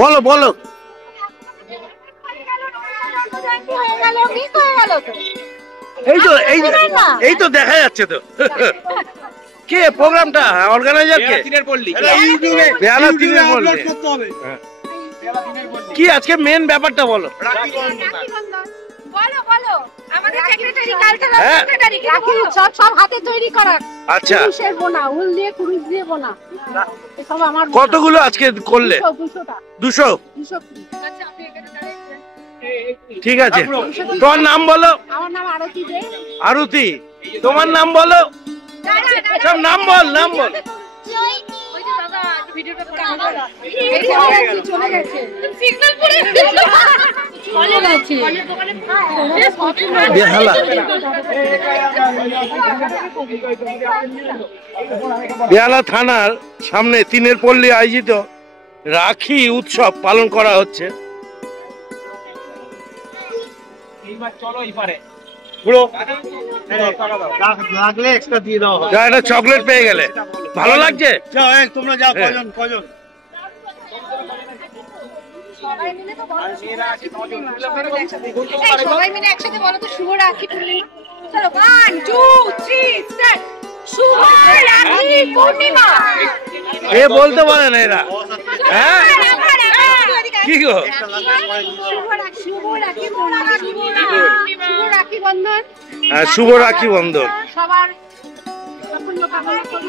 বলো বলো। এই তো দেখা যাচ্ছে তো। কে প্রোগ্রামটা অর্গানাইজার কে? বেহালা তিনের পল্লী। কি আজকে মেন ব্যাপারটা বলো। আচ্ছা, কতগুলো আজকে করলে? 200। ঠিক আছে, তোমার নাম বলো। আমার নাম আরতি দে। আরতি, তোমার নাম বলো। সব নাম বল, নাম বল। বেহালা থানার সামনে তিনের পল্লী আয়োজিত রাখি উৎসব পালন করা হচ্ছে। চকলেট পেয়ে গেলে ভালো লাগছে। তোমরা যাও, কজন সবাই মিলে একসাথে বলো তো শুভ রাখি পূর্ণিমা। চলো 1 2 3 স্টার্ট। শুভ রাখি পূর্ণিমা। এ বলতে পারে না এরা। হ্যাঁ কি গো? শুভ রাখি পূর্ণিমা, শুভ রাখি বন্ধন। হ্যাঁ, শুভ রাখি বন্ধন। সবার সাফল্য কামনা করি,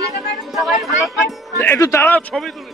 সবাই ভালো থাকুন। একটু দাঁড়াও, ছবি তুলি।